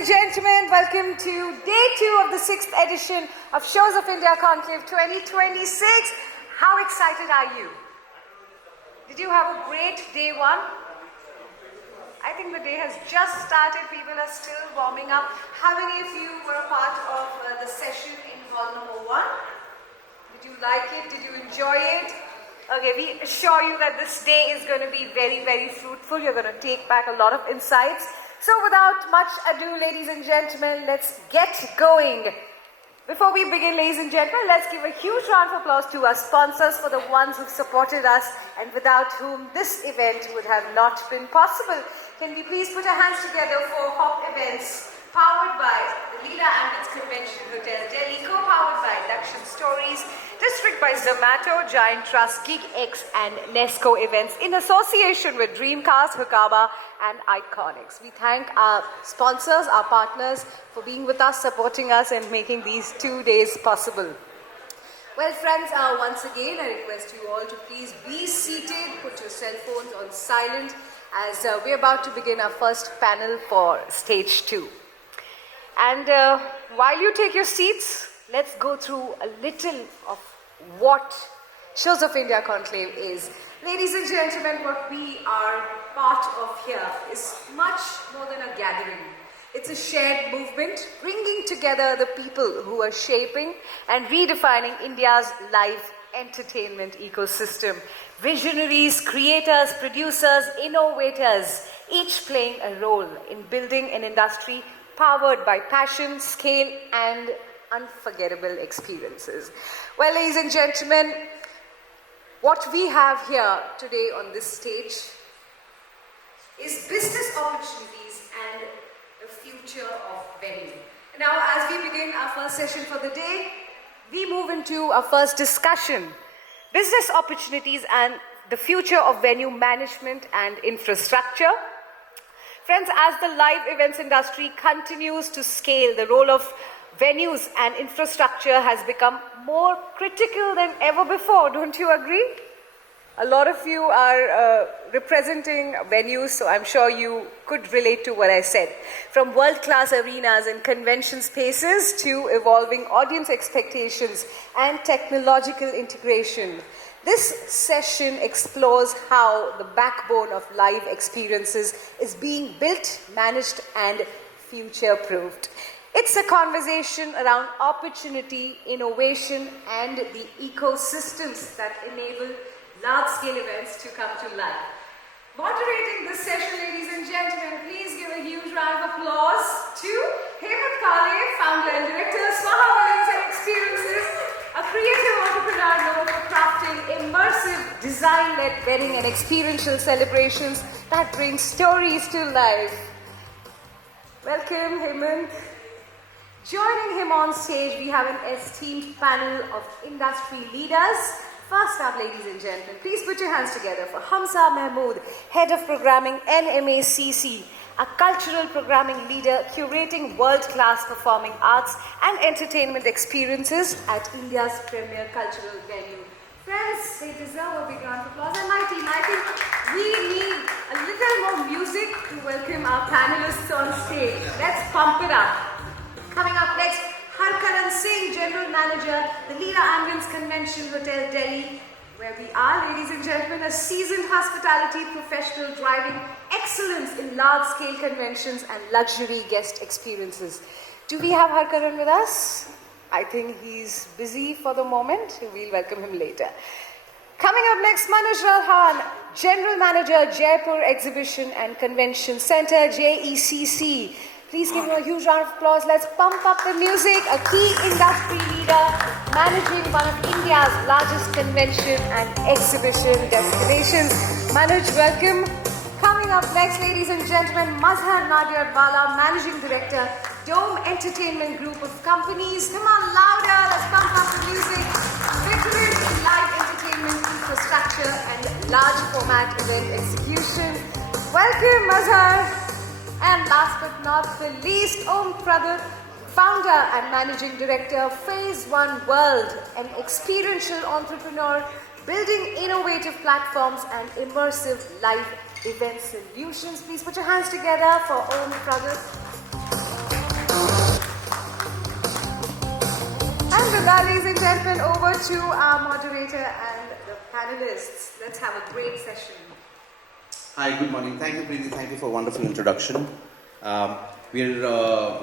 and gentlemen, welcome to day 2 of the 6th edition of Shows of India Conclave 2026. How excited are you? Did you have a great day 1? I think the day has just started. People are still warming up. How many of you were a part of the session in hall number 1? Did you like it? Did you enjoy it? Okay, we assure you that this day is going to be very, very fruitful. You're going to take back a lot of insights. So without much ado, ladies and gentlemen, let's get going. Before we begin, ladies and gentlemen, let's give a huge round of applause to our sponsors, for the ones who've supported us and without whom this event would have not been possible. Can we please put our hands together for HOP Events, powered by the Leela Ambulance Convention Hotel Delhi, co-powered by Dakshin Stories, District by Zomato, Giant Trust, Gig X and Nesco Events in association with Dreamcast, Hukaba and Iconics. We thank our sponsors, our partners for being with us, supporting us and making these 2 days possible. Well friends, once again I request you all to please be seated, put your cell phones on silent as we're about to begin our first panel for stage 2. And while you take your seats, let's go through a little of what Shows of India Conclave is. Ladies and gentlemen, what we are part of here is much more than a gathering. It's a shared movement, bringing together the people who are shaping and redefining India's live entertainment ecosystem. Visionaries, creators, producers, innovators, each playing a role in building an industry powered by passion, scale, and unforgettable experiences. Well, ladies and gentlemen, what we have here today on this stage is business opportunities and the future of venue. Now, as we begin our first session for the day, we move into our first discussion, business opportunities and the future of venue management and infrastructure. Friends, as the live events industry continues to scale, the role of venues and infrastructure has become more critical than ever before. Don't you agree? A lot of you are representing venues, so I'm sure you could relate to what I said. From world-class arenas and convention spaces to evolving audience expectations and technological integration. This session explores how the backbone of live experiences is being built, managed, and future-proofed. It's a conversation around opportunity, innovation, and the ecosystems that enable large-scale events to come to life. Moderating this session, ladies and gentlemen, please give a huge round of applause to Pritie, founder and director, Swaha Weddings and Experiences, a creative entrepreneur known for crafting immersive, design-led wedding and experiential celebrations that bring stories to life. Welcome, Hemant. Joining him on stage, we have an esteemed panel of industry leaders. First up, ladies and gentlemen, please put your hands together for Hamza Mahmood, Head of Programming, NMACC, a cultural programming leader curating world-class performing arts and entertainment experiences at India's premier cultural venue. Friends, they deserve a big round of applause. And my team, I think we need a little more music to welcome our panelists on stage. Let's pump it up. Coming up next, Harkaran Singh, General Manager, the Leela Ambulance Convention Hotel Delhi, where we are, ladies and gentlemen, a seasoned hospitality professional driving excellence in large-scale conventions and luxury guest experiences. Do we have Harkaran with us? I think he's busy for the moment. We'll welcome him later. Coming up next, Manoj Ralhan, General Manager, Jaipur Exhibition and Convention Center, JECC. Please give him a huge round of applause. Let's pump up the music. A key industry leader managing one of India's largest convention and exhibition destinations. Manoj, welcome. Coming up next, ladies and gentlemen, Mazhar Nadiadwala, Managing Director, Dome Entertainment Group of Companies. Come on, louder. Let's pump up the music. Veteran in live entertainment infrastructure and large format event execution. Welcome, Mazhar. And last but not the least, Om Pradhan, Founder and Managing Director, Phase One World, an experiential entrepreneur building innovative platforms and immersive live event solutions. Please put your hands together for Om Pradhan. With that, ladies and gentlemen, over to our moderator and the panelists. Let's have a great session. Hi, good morning. Thank you, Pritie. Thank you for a wonderful introduction. We're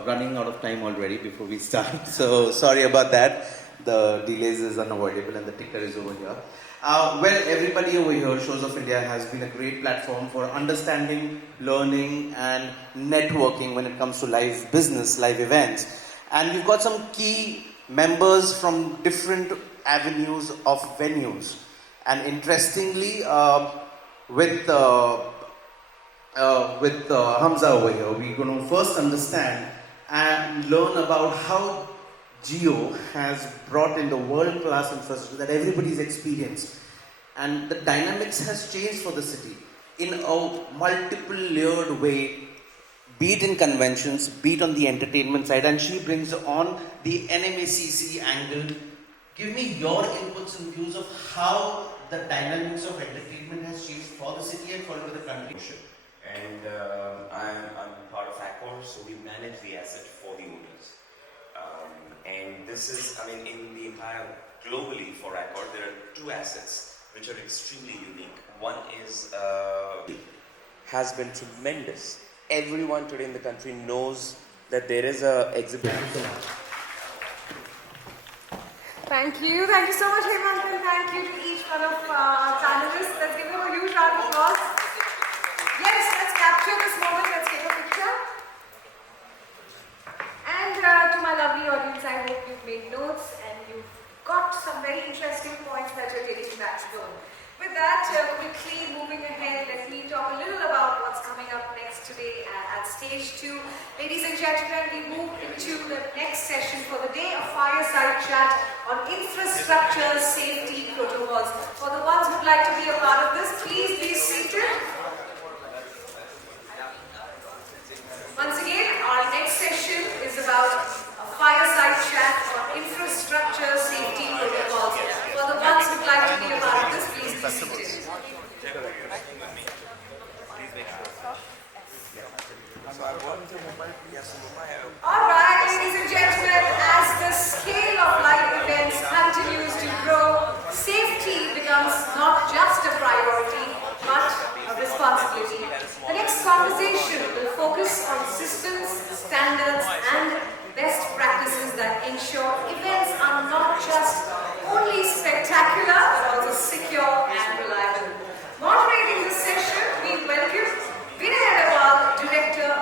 running out of time already before we start, so sorry about that. The delays is unavoidable and the ticker is over here. Well, everybody over here, Shows of India has been a great platform for understanding, learning and networking when it comes to live business, live events. And we've got some key members from different avenues of venues. And interestingly, with Hamza over here, we're going to first understand and learn about how Geo has brought in the world-class infrastructure that everybody's experienced. And the dynamics has changed for the city in a multiple layered way, be it in conventions, be it on the entertainment side, and she brings on the NMACC angle. Give me your inputs and views of how the dynamics of entertainment has changed for the city and for the country. And I'm part of Accor, so we manage the asset for the owners. And this is, I mean, in the entire, globally for Accor, there are two assets which are extremely unique. One is, has been tremendous. Everyone today in the country knows that there is a exhibition. Thank you so much, Hemant, and thank you to each one of our panelists. Let's give them a huge round of applause. Yes, let's capture this moment. Let's take a picture. And to my lovely audience, I hope you've made notes and you've got some very interesting points that you're taking back home. With that, quickly moving ahead, let me talk a little about what's coming up next today at stage 2. Ladies and gentlemen, we move into the next session for the day, a fireside chat on infrastructure safety protocols. For the ones who'd like to be a part of this, please be seated. Once again, our next session is about a fireside chat on infrastructure safety protocols. For the ones who'd like to be a part of this, please be seated. Alright, ladies and gentlemen, as the scale of live events continues to grow, safety becomes not just a priority, but a responsibility. The next conversation will focus on systems, standards, and best practices that ensure events are not just only spectacular, but also secure and reliable. Moderating this session, we welcome Pritie, Director,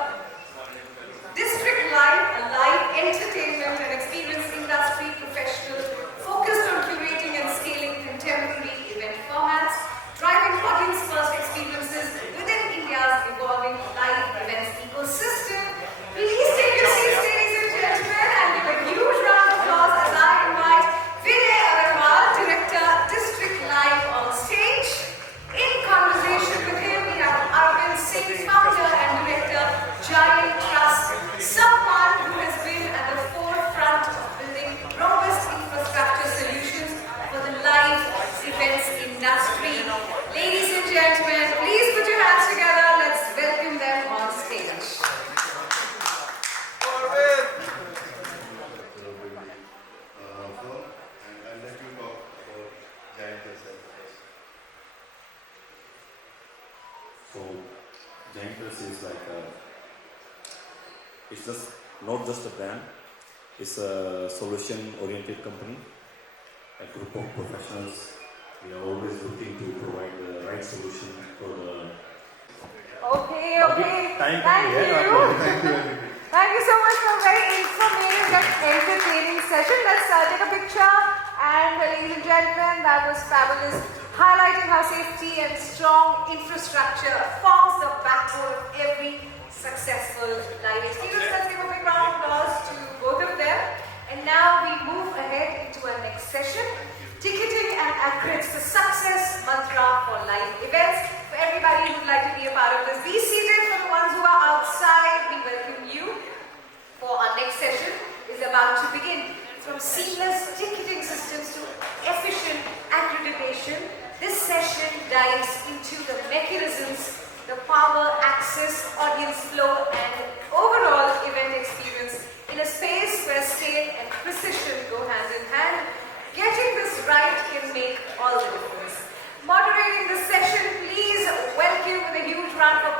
District Live, a live entertainment and experience industry professional focused on curating and scaling contemporary event formats, driving audience-first experiences within India's evolving live events ecosystem. Please take your seats, ladies and gentlemen, and give a huge round of applause as I invite Pritie, Director, District Live on stage. In conversation with him, we have Arvind Singh, founder and director, Giant Trust, someone who has been at the forefront of building robust infrastructure solutions for the live events industry. Ladies and gentlemen, please put your hands together. Let's welcome them on stage. And let you talk about Giant yourself first. So, Giant is like it's just not just a brand, it's a solution-oriented company, a group of professionals. We are always looking to provide the right solution for the... Okay. Thank you. Thank you. Thank you so much for a very informative and entertaining session. Let's take a picture. And ladies and gentlemen, that was fabulous, highlighting how safety and strong infrastructure forms the backbone of every successful live experience. Let's give a big round of applause to both of them. And now we move ahead into our next session. Ticketing and accredits the success mantra for live events. For everybody who would like to be a part of this, be seated. For the ones who are outside, we welcome you. For our next session is about to begin. From seamless ticketing systems to efficient accreditation, this session dives into the mechanisms, the power, access, audience flow, and overall event experience in a space where scale and precision go hand in hand.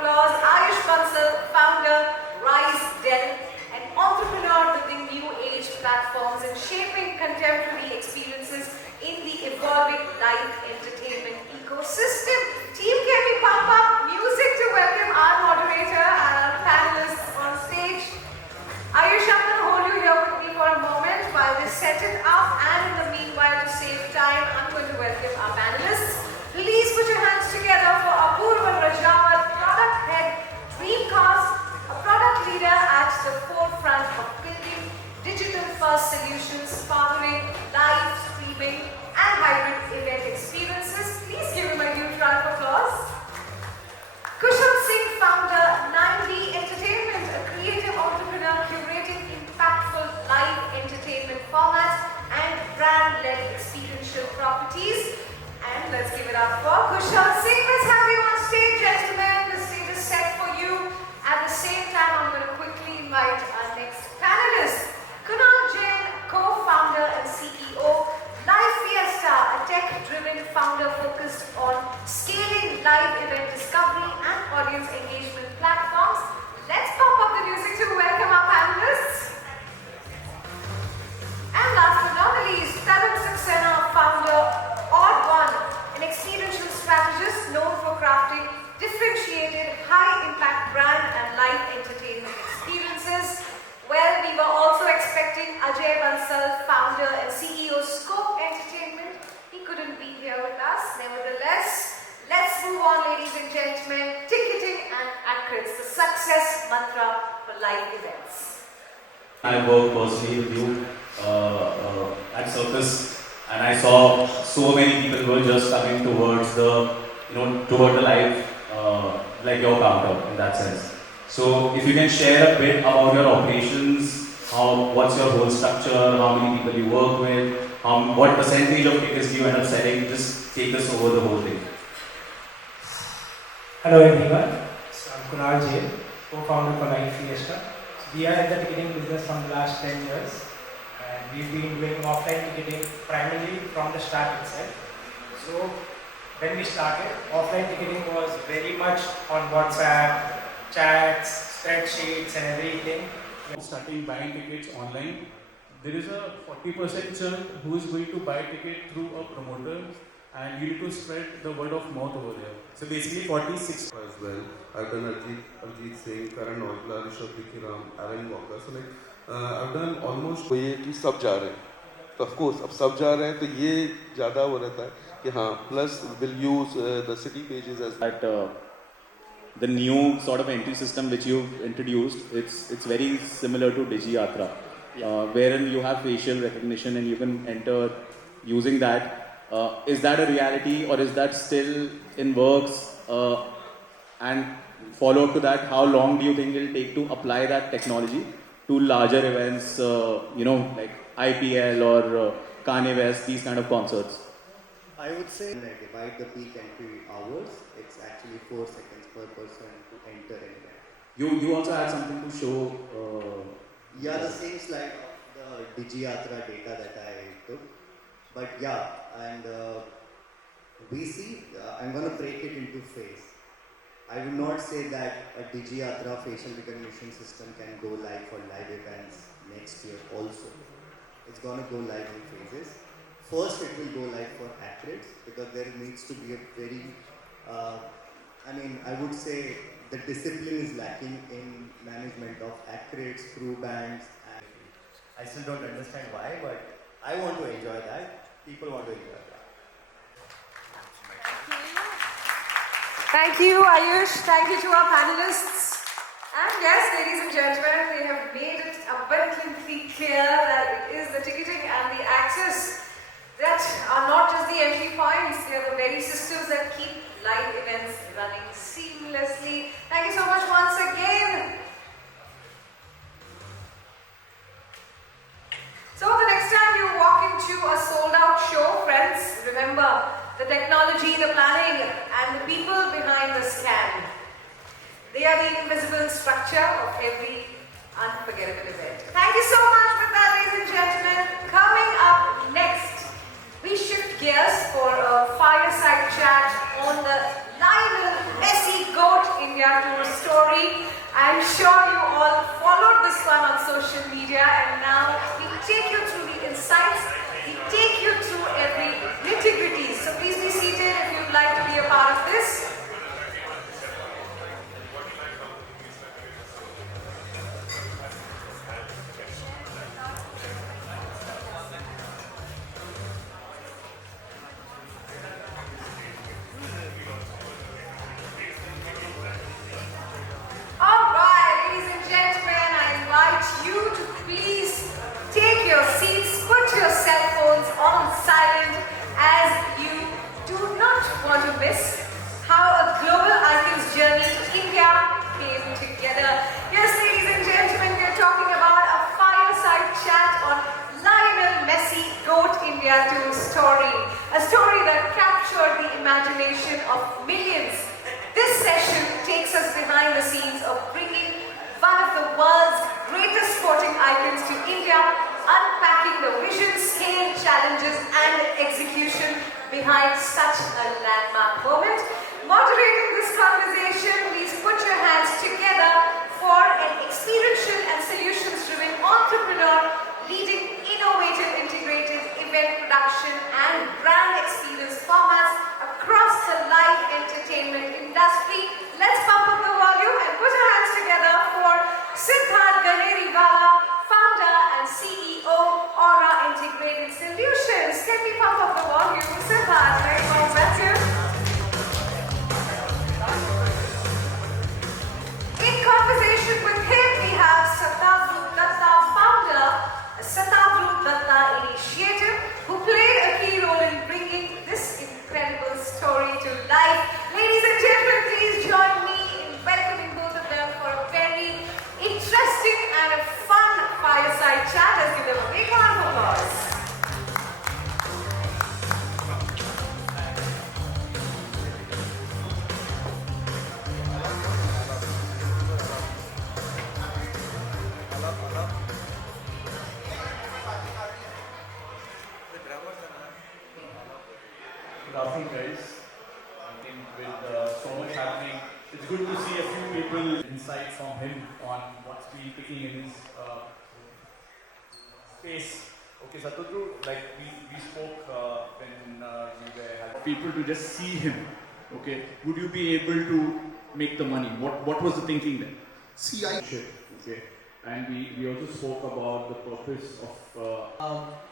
applause, Ayush Bansal, founder, Rise Dell, an entrepreneur building new age platforms and shaping contemporary experiences in the evolving live entertainment ecosystem. Team, can we pump up music to welcome our moderator and our panelists on stage? Ayush, I'm going to hold you here with me for a moment while they set it up, and in the meanwhile, to save time, I'm going to welcome our panelists. Please put your hands together for Apurva Rajawat, product head, Dreamcast, a product leader at the forefront of building digital-first solutions powering live streaming and hybrid event experiences. Please give him a huge round of applause. Kushal Singh, founder, 9D Entertainment, a creative entrepreneur curating impactful live entertainment formats and brand-led experiential properties. And let's give it up for Kushal Singh. Let's have you on stage, gentlemen. The stage is set for you. At the same time, I'm going to quickly invite our next panelist, Kunal Jain, co-founder and CEO, Live Fiesta, a tech-driven founder focused on scaling live event discovery and audience engagement platforms. Let's pump up the music to welcome our panelists. And last but not the least, Tarun Saxena, founder, Odd One, an experiential strategist known for crafting differentiated, high-impact brand and live entertainment experiences. Well, we were also expecting Ajay Bansal, founder and CEO, Scope Entertainment. He couldn't be here with us. Nevertheless, let's move on, ladies and gentlemen. Ticketing and accurates, the success mantra for live events. I worked personally with you at Circus, and I saw so many people were just coming towards the live, like your counter in that sense. So if you can share a bit about your operations, what's your whole structure, how many people you work with, what percentage of tickets do you end up selling, just take us over the whole thing. Hello everyone, so I'm Kunal Jain, co-founder for Live Fiesta. So we are in the ticketing business from the last 10 years, and we've been doing offline ticketing primarily from the start itself. So when we started, offline ticketing was very much on WhatsApp, chats, spreadsheets and everything. Starting buying tickets online, there is a 40% chunk who is going to buy ticket through a promoter, and you need to spread the word of mouth over there. So basically 46 as well. I've done Arjit Singh, Karan Aujla, Rishabh Dikhiram, Alan Walker. So I've done almost ये कि सब जा रहे हैं. तो of course अब सब जा रहे हैं तो ये ज़्यादा वो रहता है कि हाँ. Plus we'll use the city pages as well. The new sort of entry system which you've introduced, it's very similar to DigiYatra, wherein you have facial recognition and you can enter using that. Is that a reality, or is that still in works? And follow up to that, how long do you think it'll take to apply that technology to larger events, like IPL or Kanye West, these kind of concerts? I would say when I divide the peak entry hours, it's actually 4 seconds per person to enter anywhere. You also had something to show. Yeah, the same slide of the DigiYatra data that I took. But yeah, and we see, I'm going to break it into phase. I would not say that a DigiYatra facial recognition system can go live for live events next year also. It's going to go live in phases. First, it will go live for accurates because there needs to be a very, I would say the discipline is lacking in management of accurates, crew bands. And I still don't understand why, but I want to enjoy that. People want to enjoy that. Thank you, Ayush. Thank you to our panelists. And yes, ladies and gentlemen, we have made it abundantly clear that it is the ticketing and the access that are not just the entry points, they are the very systems that keep live events running seamlessly. Thank you so much once again. So the next time you walk into a sold-out show, friends, remember the technology, the planning, and the people behind the scan. They are the invisible structure of every unforgettable event. Thank you so much with that, ladies and gentlemen. Coming up next, we shift gears for a fireside chat on the Lionel Messi GOAT India Tour I'm sure you all followed this one on social media, and now we take you through the insights, we take you through every nitty-gritty. So please be seated if you'd like to be a part of this. A story that captured the imagination of millions. This session takes us behind the scenes of bringing one of the world's greatest sporting icons to India, unpacking the vision, scale, challenges and execution behind such a landmark moment. Moderating this conversation, please put your hands together for an experiential and solutions-driven entrepreneur leading innovative integrated event production and brand experience formats across the live entertainment industry. Let's pump up the volume and put our hands together for Siddharth Ganeriwala, founder and CEO, Aura Integrated Solutions. Can we pump up the volume? Siddharth, very warm welcome. In conversation with him, we have Satadru Datta, founder of Satadru Datta Initiative, who played a key role in bringing this incredible story to life. Ladies and gentlemen, please join me in welcoming both of them for a very interesting and a fun fireside chat. Let's give them a big round of applause. Good afternoon, guys. I think with so much happening, it's good to see a few people insight from him on what's been picking in his space. Okay, Satadru, like we spoke when we were having people to just see him. Okay, would you be able to make the money? What was the thinking then? Okay, and we also spoke about the purpose of.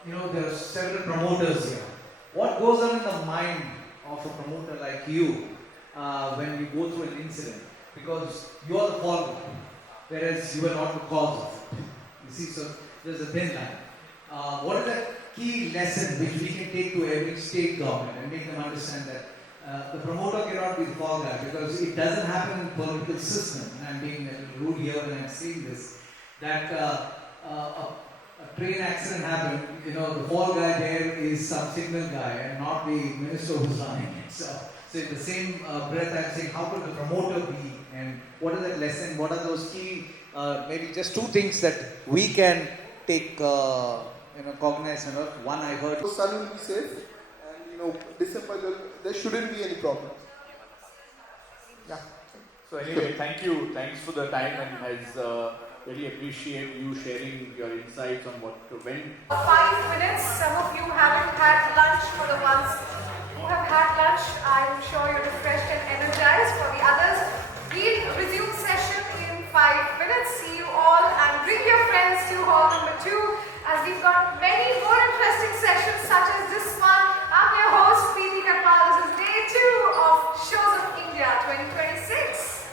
There are several promoters here. What goes on in the mind of a promoter like you when you go through an incident? Because you are the fall guy, whereas you are not the cause of it. You see, so there's a thin line. What is that key lesson which we can take to every state government and make them understand that the promoter cannot be the fall guy, because it doesn't happen in the political system, and I'm being a little rude here when I'm saying this, that a train accident happened, the fall guy there is some signal guy and not the minister who's running it. So in the same breath, I'm saying, how could the promoter be, and what is that lesson? What are those key, maybe just two things that we can take, cognizance of? One, I heard. So sun will be safe, and December there shouldn't be any problem. Yeah. So anyway, thanks for the time, and as really appreciate you sharing your insights on what went. 5 minutes. Some of you haven't had lunch. For the ones who have had lunch, I'm sure you're refreshed and energized. For the others, we'll resume session in 5 minutes. See you all, and bring your friends to hall number 2, as we've got many more interesting sessions such as this one. I'm your host, Pritie. This is day 2 of Shows of India 2026.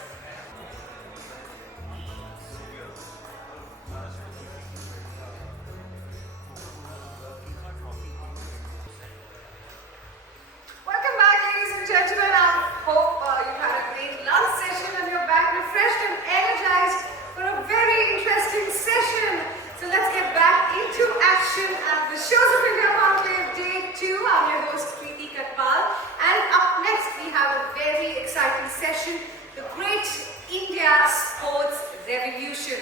Welcome back, ladies and gentlemen. I hope you've had a great lunch session and you're back refreshed and energized for a very interesting session. So let's get back into action at the Shows of India Conclave Day 2. I'm your host, Pritie Kathpaal. And up next, we have a very exciting session, the Great India Sports Revolution.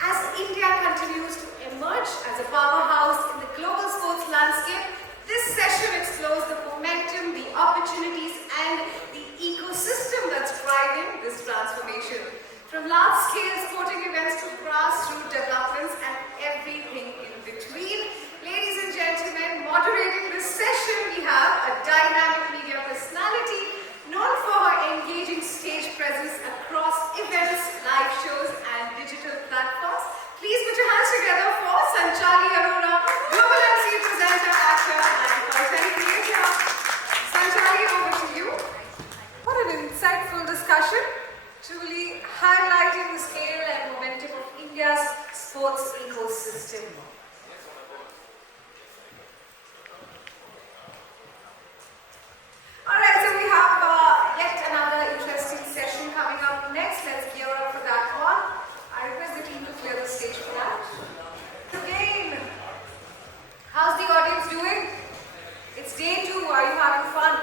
As India continues to emerge as a powerhouse in the global sports landscape, this session explores the momentum, the opportunities, and the ecosystem that's driving this transformation. From large-scale sporting events to grassroots developments and everything in between. Ladies and gentlemen, moderating this session we have a dynamic media personality known for her engaging stage presence across events, live shows and digital platforms. Please put your hands together for Sanchali Arora, global MC presenter, actor and content creator. Sanchali, over to you. What an insightful discussion, truly highlighting the scale and momentum of India's sports ecosystem. Alright, so we have yet another interesting session coming up next. Let's gear up for that one. I request the team to clear the stage for that. Again, how's the audience doing? It's day 2. Are you having fun?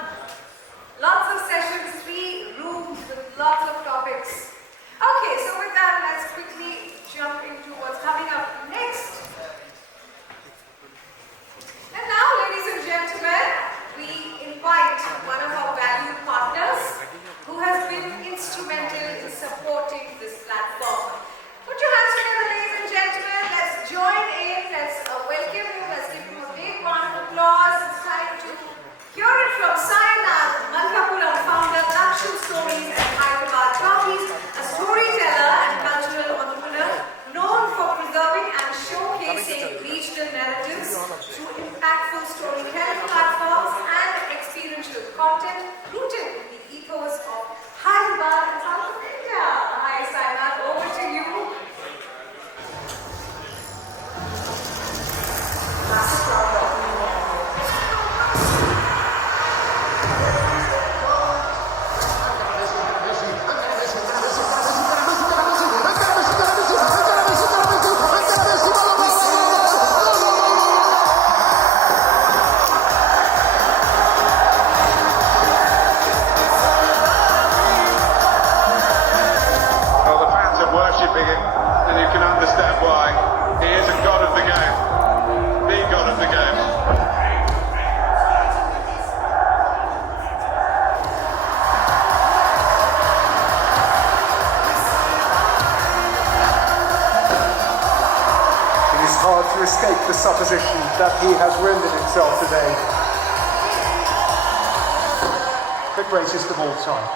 Lots of sessions, 3 rooms with lots of topics. Okay, so with that, let's quickly jump into what's coming up next. And now, ladies and gentlemen, we invite one of our valued partners who has been instrumental in supporting this platform. Put your hands together, ladies and gentlemen. Let's join in. Let's welcome him. Let's give him a big round of applause. It's time to hear it from Sainath Malkapuram, founder of Action Stories and Hyderabad Talkies, a storyteller and cultural entrepreneur known for preserving and showcasing regional narratives through impactful storytelling platforms and experiential content rooted in the ethos of Hyderabad and South of India. Hi Sainath, over to you. And you can understand why. He is a god of the game. The god of the game. It is hard to escape the supposition that he has rendered himself today the greatest of all time.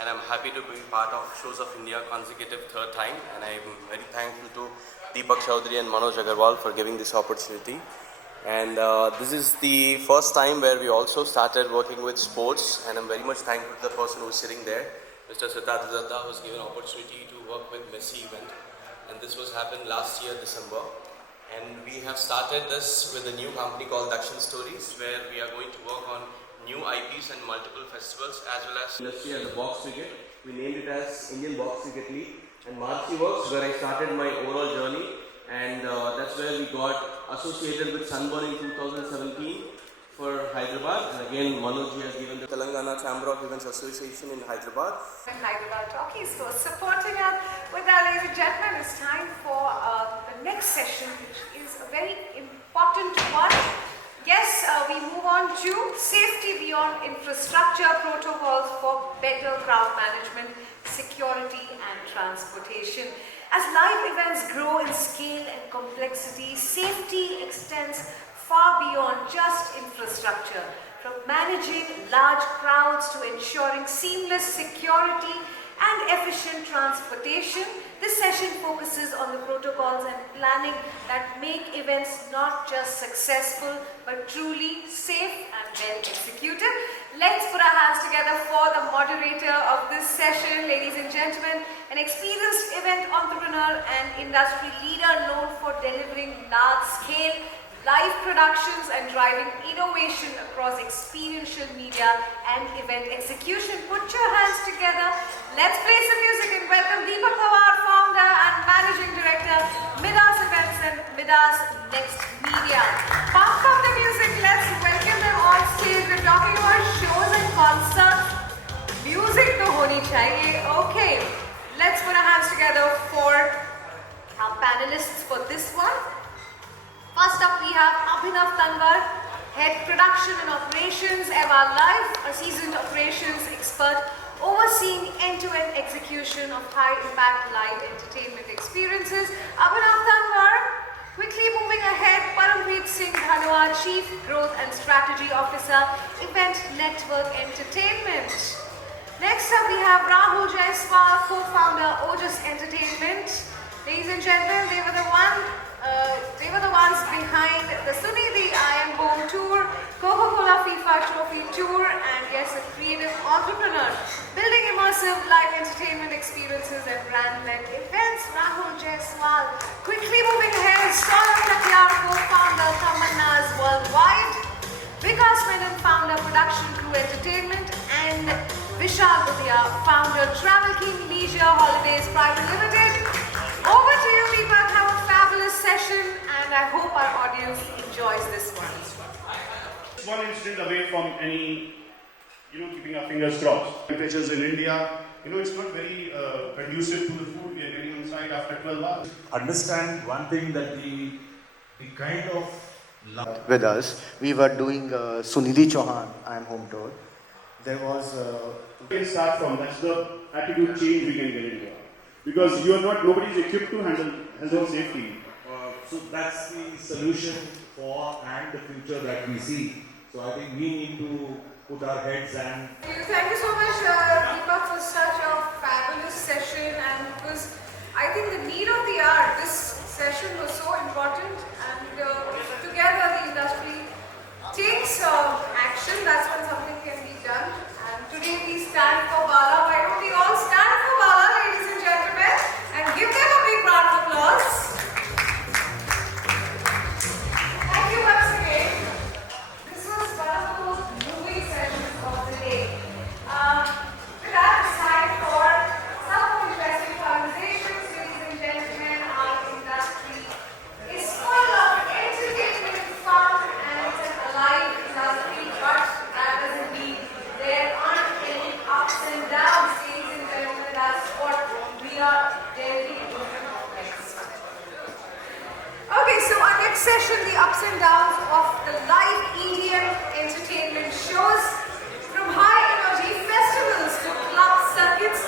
And I'm happy to be part of Shows of India consecutive 3rd time, and I'm very thankful to Deepak Chaudhary and Manoj Agarwal for giving this opportunity. And this is the first time where we also started working with sports, and I'm very much thankful to the person who's sitting there, Mr. Siddharth Datta, who was given an opportunity to work with Messi event, and this was happened last year December. And we have started this with a new company called Action Stories, where we are going to work on new IPs and multiple festivals, as well as industry and the box cricket. We named it as Indian Box Cricket League. And Marchi Works, where I started my overall journey, and that's where we got associated with Sunburn in 2017. for Hyderabad, and again Manoj has given the Telangana Chamber of Events Association in Hyderabad. And Hyderabad Talkies for supporting us. With that, ladies and gentlemen, it's time for the next session, which is a very important one. Yes, we move on to safety beyond infrastructure protocols for better crowd management, security and transportation. As live events grow in scale and complexity, safety extends far beyond just infrastructure. From managing large crowds to ensuring seamless security and efficient transportation, this session focuses on the protocols and planning that make events not just successful but truly safe and well executed. Let's put our hands together for the moderator of this session, ladies and gentlemen, an experienced event entrepreneur and industry leader known for delivering large-scale live productions and driving innovation across experiential media and event execution. Put your hands together. Let's play some music and welcome Deepak Pawar, founder and managing director, Midas Events and Midas Next Media. Pump up the music. Let's welcome them on stage. We're talking about shows and concerts. Music to honi chahiye. Okay, let's put our hands together for our panelists for this one. First up, we have Abhinav Tanwar, Head Production and Operations, Eva Live, a seasoned operations expert overseeing end-to-end execution of high-impact live entertainment experiences. Abhinav Tanwar, quickly moving ahead, Parampreet Singh Dhanwar, Chief Growth and Strategy Officer, Event Network Entertainment. Next up, we have Rahul Jaiswal, co-founder, Ojas Entertainment. Ladies and gentlemen, they were the ones behind the Sunidhi I Am Home Tour, Coca-Cola FIFA Trophy Tour, and yes, a creative entrepreneur, building immersive live entertainment experiences and brand-led events. Rahul Jaiswal. Quickly moving ahead, Saurabh Katyar, co-founder, Tamanna's Worldwide, Vikas Menon, founder, Production Crew Entertainment, and Vishal Budhia, founder, Travel King Leisure Holidays Private Limited. Over to you, Deepak. Have a fabulous session, and I hope our audience enjoys this one. One incident away from any, keeping our fingers crossed. Temperatures in India, it's not very conducive to the food we are getting inside after 12 hours. Understand one thing, that the kind of with us, we were doing Sunidhi Chauhan I Am Home Tour. There was we can start from, that's the attitude change we can get into. Because nobody's equipped to handle safety. So that's the solution for and the future that we see. So I think we need to put our heads and... Thank you so much, Deepak, for such a fabulous session, and it was, I think, the need of the hour. This session was so important, and together the industry takes action. That's when something can be done. And today we stand for Bala. Why don't we all stand for Bala, ladies and gentlemen, and give them a big round of applause. Thank you once again. This was one of the most moving sessions of the day. With that, it's time for some more interesting conversations, ladies and gentlemen. Our industry is full of entertainment, fun, and alive industry, but that doesn't mean there aren't any ups and downs, ladies and gentlemen. That's what we are delving into next. Okay, so our next session, the ups and downs of the live EDM entertainment shows. From high energy festivals to club circuits,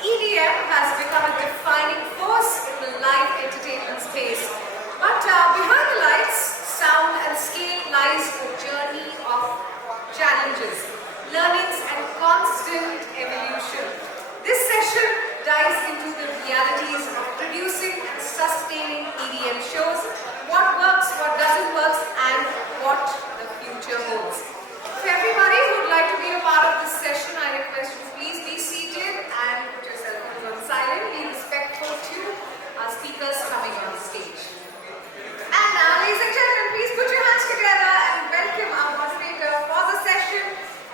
EDM has become a defining force in the live entertainment space. But behind the lights, sound and scale lies a journey of challenges, learnings and constant evolution. This session dives into the realities of producing and sustaining EDM shows, what works, what doesn't work, and what the future holds. For everybody who would like to be a part of this session, I request you to please be seated and put your cell phones on silent. Be respectful to our speakers coming on stage. And now, ladies and gentlemen, please put your hands together and welcome our moderator for the session,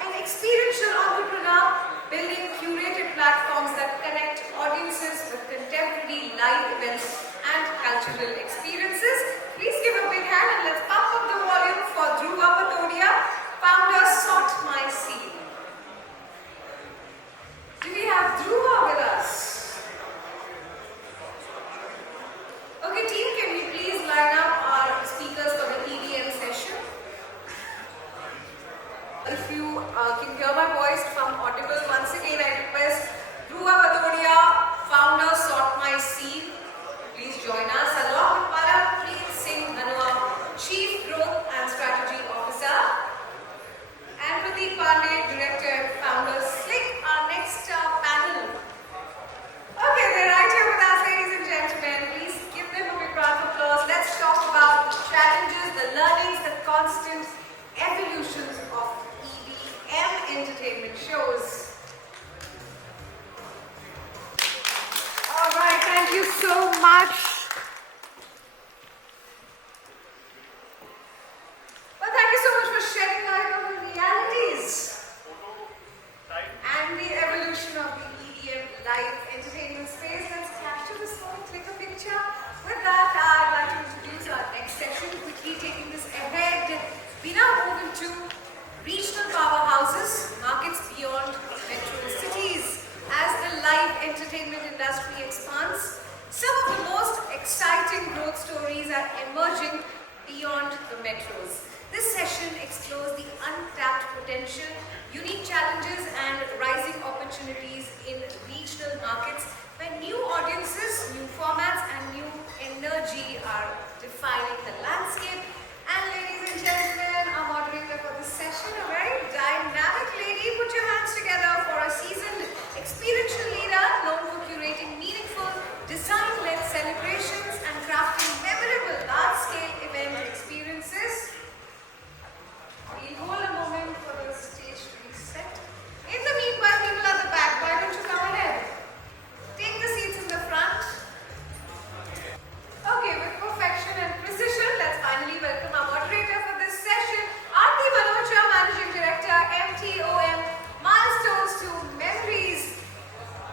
an experiential entrepreneur building curated platforms that connect audiences with contemporary live events and cultural experiences. Please give a big hand and let's pump up the volume for Dhruva Patodia. next session, quickly taking this ahead. We now move into regional powerhouses, markets beyond metro cities. As the live entertainment industry expands, some of the most exciting growth stories are emerging beyond the metros. This session explores the untapped potential, unique challenges and rising opportunities in regional markets where new audiences, new formats and new energy are defining the landscape. And ladies and gentlemen, our moderator for this session, a very dynamic lady. Put your hands together for a seasoned, experiential leader known for curating meaningful, design-led celebrations and crafting memorable large-scale event experiences. We'll hold a moment for the stage to be set. In the meanwhile, people at the back, why don't you come ahead? Take the seats in the front. Okay, with perfection and precision, let's finally welcome our moderator for this session, Aarti Manocha, Managing Director, MTOM, Milestones to Memories.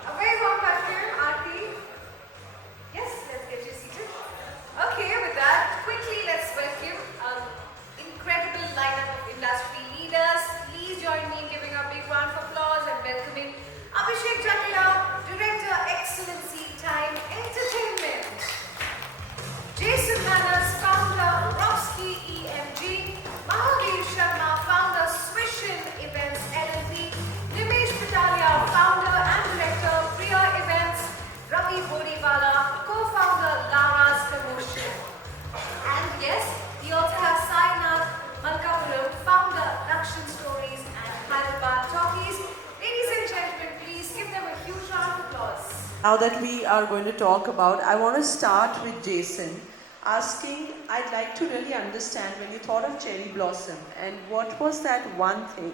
A very warm welcome, Aarti. Yes, let's get you seated. Okay, with that, quickly let's welcome an incredible lineup of industry leaders. Please join me in giving a big round of applause and welcoming Abhishek Jakila, Director, Excellency Time Entertainment. Jason Manners, Founder, Roxy EMG. Mahavir Sharma, Founder, Swishin Events LLP. Nimesh Patalia, Founder and Director, Priya Events. Ravi Bodiwala, Co-Founder, Lara's Promotion. And yes, we also have Sainath Malkapuram, Founder, Dakshin Stories and Hyderabad Talkies. Ladies and gentlemen, please give them a huge round of applause. Now that we are going to talk about, I want to start with Jason, asking, I'd like to really understand when you thought of Cherry Blossom and what was that one thing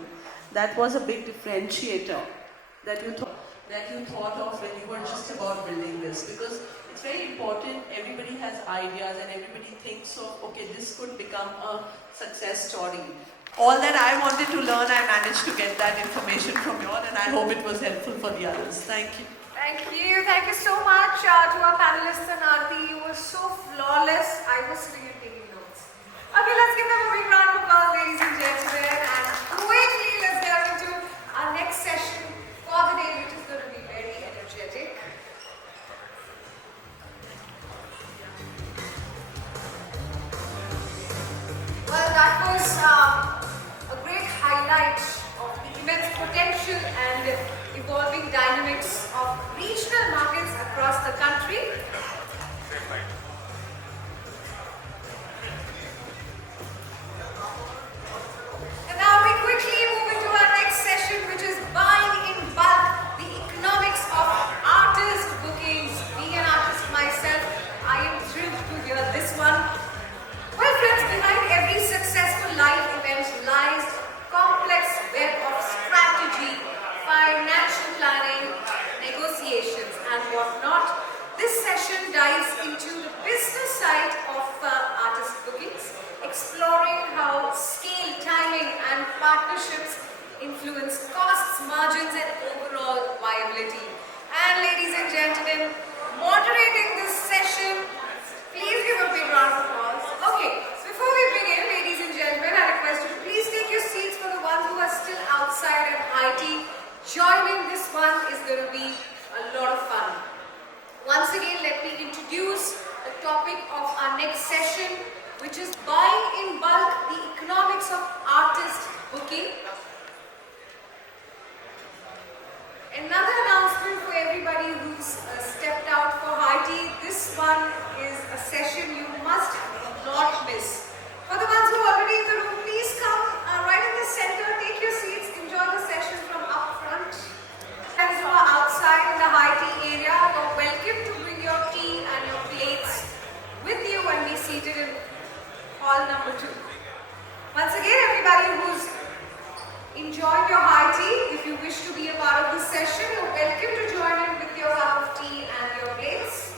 that was a big differentiator that you thought of when you were just about building this, because it's very important. Everybody has ideas and everybody thinks of, okay, this could become a success story. All that I wanted to learn, I managed to get that information from you all, and I hope it was helpful for the others. Thank you. Thank you. Thank you so much to our panelists and Aarti. You were so flawless. I was sitting and taking notes. Okay, let's give them a big round of applause, ladies and gentlemen. And quickly, let's get into our next session for the day, which is going to be very energetic. Well, that was a great highlight of the immense potential and evolving dynamics of regional markets across the country. And now we quickly move into our next session, which is buying in bulk, the economics of artist bookings. Being an artist myself, I am thrilled to hear this one. Well friends, behind every successful live event lies complex web of strategy, financial planning, negotiations and whatnot. This session dives into the business side of artist bookings, exploring how scale, timing and partnerships influence costs, margins and overall viability. And ladies and gentlemen, moderating this session, please give a big round of applause. Okay, before we begin, ladies and gentlemen, I request you to please take your seats for the ones who are still outside at IT. Joining this one is going to be a lot of fun. Once again, let me introduce the topic of our next session, which is buying in bulk, the economics of artist booking. Another announcement for everybody who's stepped out for IT. This one is a session you must not miss. For the ones who are already in the room, please come right in the center, take your seats, enjoy the session from up front. And who are outside in the high tea area, you're welcome to bring your tea and your plates with you and be seated in hall number 2. Once again, everybody who's enjoyed your high tea, if you wish to be a part of this session, you're welcome to join in with your cup of tea and your plates.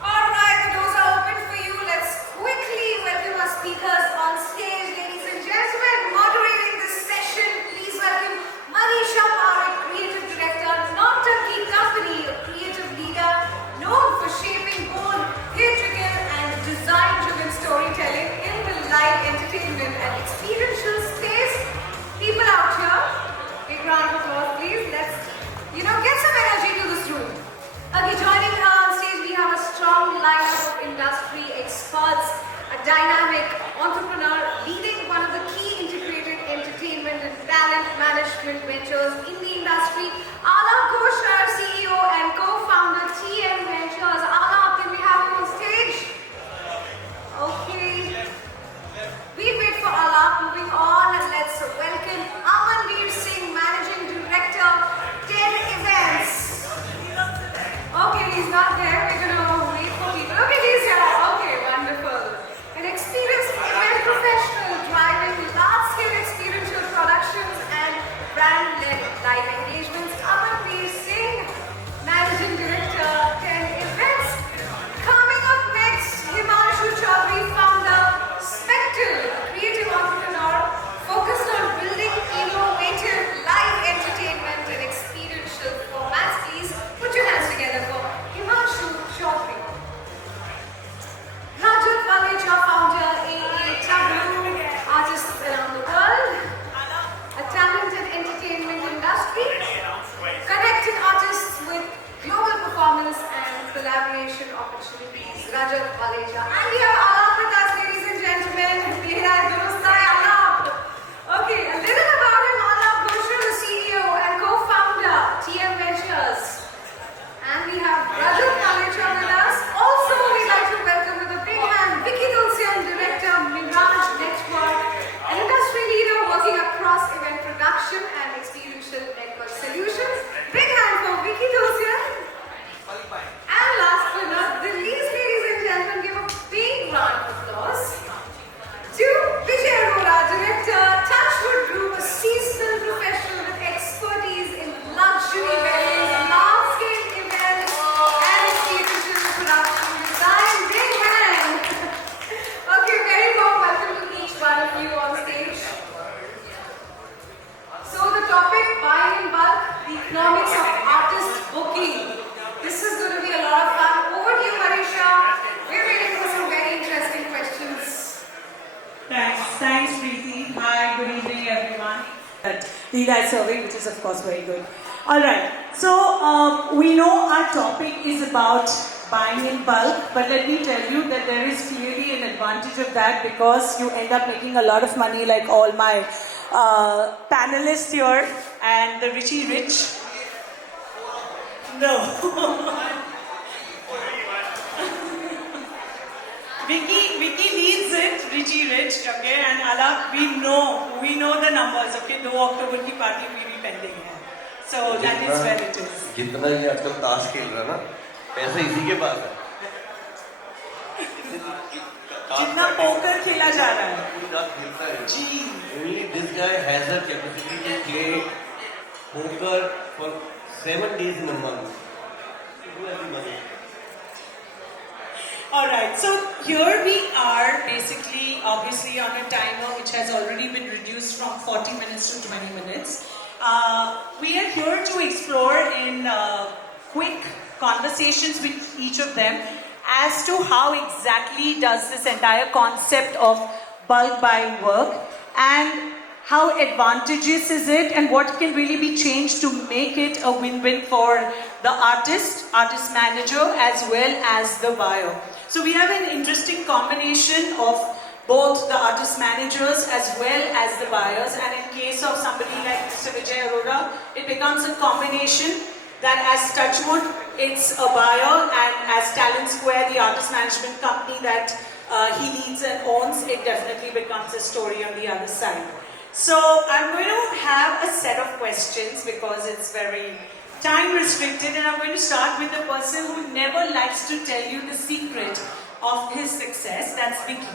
Alright, the doors are open for you. Let's quickly welcome our speakers on stage. Ladies and gentlemen, moderating this session, please welcome Manisha Parekh, Creative Director, Naughty Company, a creative leader known for shaping bold, theatrical and design collaboration opportunities, Rajat Valecha. And we have Alap with us, ladies and gentlemen. Mera dost hai Alap. Okay, a little about him. Alap Ghoshal, the CEO and co-founder, TM Ventures. And we have Rajat Valecha with us. Also, we'd like to welcome with a big hand, Vicky Dulcian, Director, Mirage Network, an industry leader working across event production and experiential network solutions. Big hand for Vicky Dulcian. And last but not the least, ladies and gentlemen, give a big round of applause to Vijay Arora, Director, Touchwood Group, a seasonal professional with expertise in luxury weddings, large-scale events, and experiential production design. Big hand. Okay, very warm welcome to each one of you on stage. So the topic, buying in bulk, the economics of artist booking. This is going to be a lot of fun. Over to you, Marisha. We're waiting for some very interesting questions. Thanks, Pritie. Hi, good evening, everyone. Lead eye survey, which is of course very good. All right. So we know our topic is about buying in bulk, but let me tell you that there is clearly an advantage of that because you end up making a lot of money, like all my panelists here and the Richie Rich. No. Vicky leads it, Richie Rich, okay, and Alap, we know the numbers, okay, 2 October की party भी pending है. So that is where it is. जितना ये आजकल ताश खेल रहा ना, पैसे इसी के पास है. जितना पोकर खेला जा रहा है. खेलता है. जी. Only this guy has a capacity to play poker for 7 days in a month. Alright, so here we are basically obviously on a timer which has already been reduced from 40 minutes to 20 minutes. We are here to explore in quick conversations with each of them as to how exactly does this entire concept of bulk buying work and how advantageous is it and what can really be changed to make it a win-win for the artist manager as well as the buyer. So we have an interesting combination of both the artist managers as well as the buyers, and in case of somebody like Mr. Vijay Arora, it becomes a combination that as Touchwood, it's a buyer, and as Talent Square, the artist management company that he leads and owns, it definitely becomes a story on the other side. So I'm going to have a set of questions because it's very time restricted, and I'm going to start with the person who never likes to tell you the secret of his success. That's Vicky.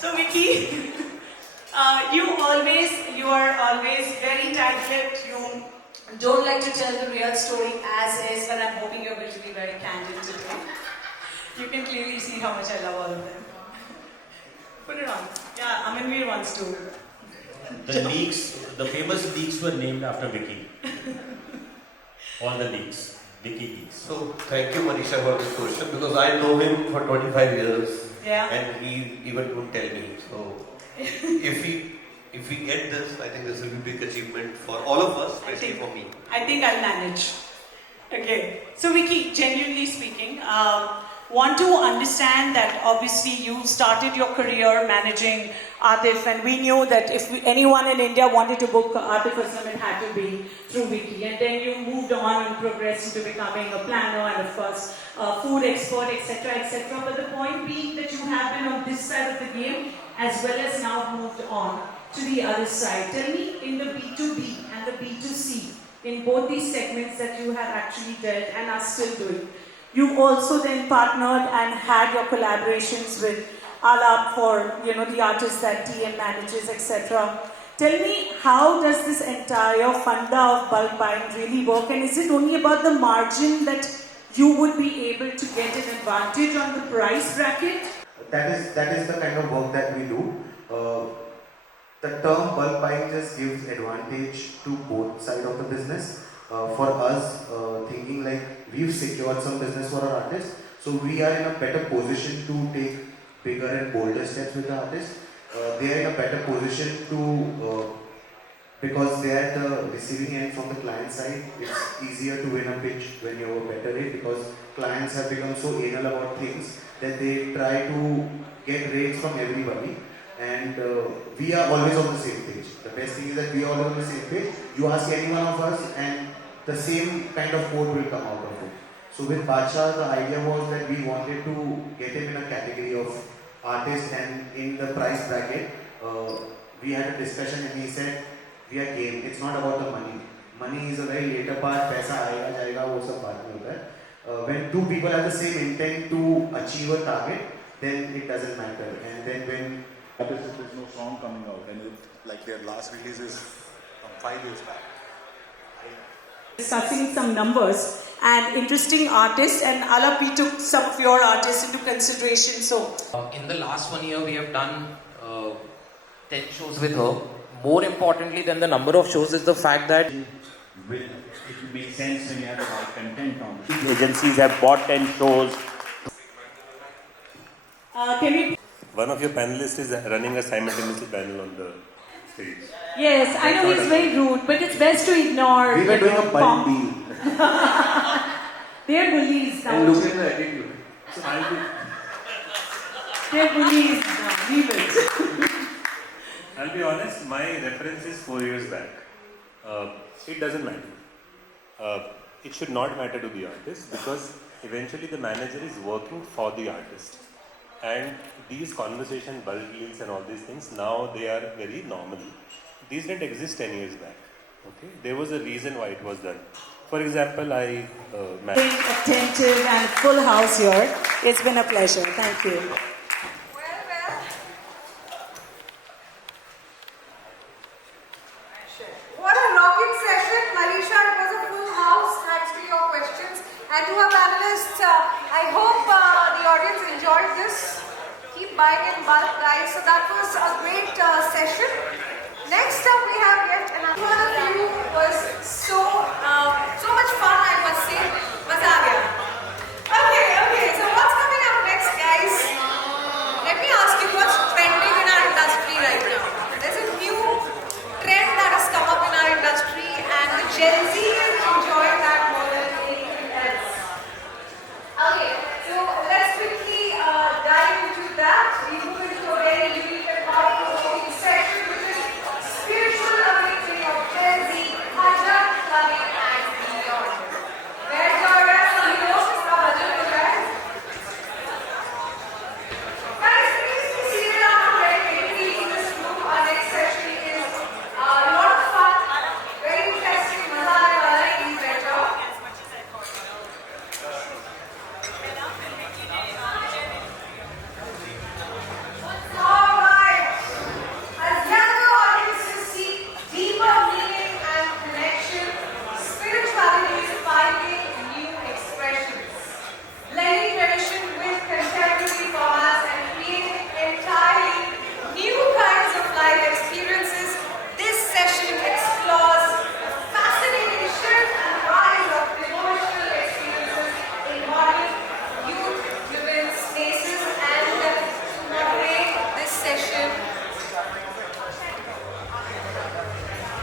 So Vicky, you are always very tight-lipped. You don't like to tell the real story as is, but I'm hoping you're going to be very candid today. You can clearly see how much I love all of them. Put it on. Yeah, Amanveer wants to. The leaks, the famous leaks were named after Vicky. All the leaks, Vicky leaks. So thank you, Manisha, for this question because I know him for 25 years. Yeah. And he even would tell me. So if we get this, I think this will be a big achievement for all of us, especially for me. I think I'll manage. Okay. So Vicky, genuinely speaking, want to understand that obviously you started your career managing Atif, and we knew that if anyone in India wanted to book Atif Aslam, it had to be through Vicky. And then you moved on and progressed into becoming a planner and of course a food expert, etc., etc. But the point being that you have been on this side of the game as well as now moved on to the other side. Tell me, in the B2B and the B2C, in both these segments that you have actually dealt and are still doing, you also then partnered and had your collaborations with Alap for the artists that TM manages, etc. Tell me, how does this entire funda of bulk buying really work, and is it only about the margin that you would be able to get an advantage on the price bracket? That is the kind of work that we do. The term bulk buying just gives advantage to both sides of the business. For us, thinking like we've secured some business for our artists, so we are in a better position to take bigger and bolder steps with the artists. They are in a better position to because they are at the receiving end from the client side. It's easier to win a pitch when you have a better rate, because clients have become so anal about things that they try to get rates from everybody, and we are always on the same page. The best thing is that we are all on the same page. You ask any one of us and the same kind of quote will come out of it. So with Bacha, the idea was that we wanted to get him in a category of artist, and in the price bracket, we had a discussion and he said, we are game, it's not about the money. Money is a very later part, paisa aayega jayega, wo sab baat mein hota hai. When two people have the same intent to achieve a target, then it doesn't matter. And then when there's no song coming out, and like their last release is from 5 years back. Discussing some numbers and interesting artists, and Alap, we took some of your artists into consideration. So, in the last 1 year, we have done 10 shows with her. More importantly than the number of shows is the fact that it will make sense when you have the right content on it. Agencies have bought 10 shows. can we? One of your panelists is running a simultaneous panel on the stage. Yes, I know he's very rude, but it's best to ignore. we were doing a bulk deal. They're bullies now. And look at the attitude. So I'll be. They're bullies now. Leave it. I'll be honest, my reference is 4 years back. It doesn't matter. It should not matter to the artist, because eventually the manager is working for the artist. And these conversations, bulk deals and all these things, now they are very normal. These didn't exist 10 years back. Okay, there was a reason why it was done. For example, I Being attentive and full house here. It's been a pleasure. Thank you. What a rocking session, Malisha. It was a full house. Thanks to your questions. And to our panelists, I hope the audience enjoyed this. Keep buying in bulk, guys. So that was a great session. Next up, we have yet another one of you. Was so much fun, I must say. Maza aa gaya. Okay. So what's coming up next, guys? Let me ask you, what's trending in our industry right now? There's a new trend that has come up in our industry, and the Gen Z is enjoying that more than anything else. Okay, so let's quickly dive into that. We move into a very unique and powerful section, which is spiritual awakening of Gen Z, bhajan, loving, and beyond. Where your heroes are bhajan ho raha hai. Guys, please be seated. I'm very quickly in this room. Our next session is a lot of fun, very interesting, maza aane wala hai. Please enjoy. Alright. As younger audiences seek deeper meaning and connection, spirituality is finding new expressions, blending tradition with contemporary formats and creating entirely new kinds of life experiences. This session explores the fascinating shift and rise of devotional experiences in modern youth-driven spaces. And to moderate this session,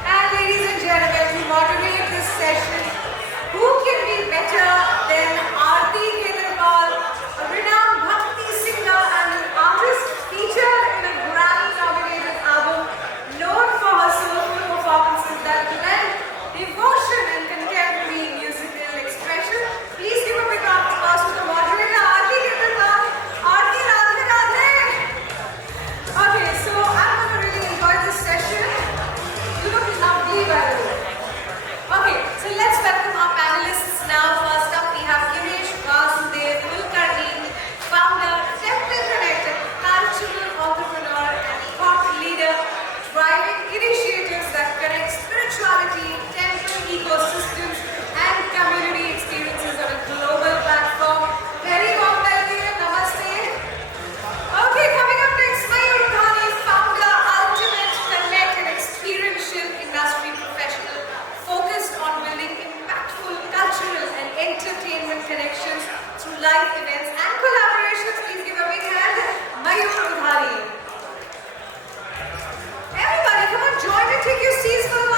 and ladies and gentlemen, to moderate this session, who can be better than Aarti Kathpaal, a renowned bhakti singer and an artist featured in a Grammy-nominated album, known for her soulful performances that blend devotion and contemporary musical expression. Please give a big round of applause to the moderator, Aarti Kathpaal. Aarti, Radhe Radhe. Okay, so I'm going to really enjoy this session. You look lovely, by the way. Okay, so let's welcome our panelists now. First up, we have Girish Vasudev Kulkarni, founder, Temple Connected, cultural entrepreneur, and thought leader, driving initiatives that connect spirituality, temple ecosystems, and community experiences on a global platform. Very warm welcome, namaste. Okay, coming up next, Mayur Dhani, founder, Ultimate Connect, and experiential industry professional, focused on building impactful cultural and entertainment connections through live events and collaborations. Please give a big hand, Mayur Dhani. Everybody, come on, join me, take your seats for the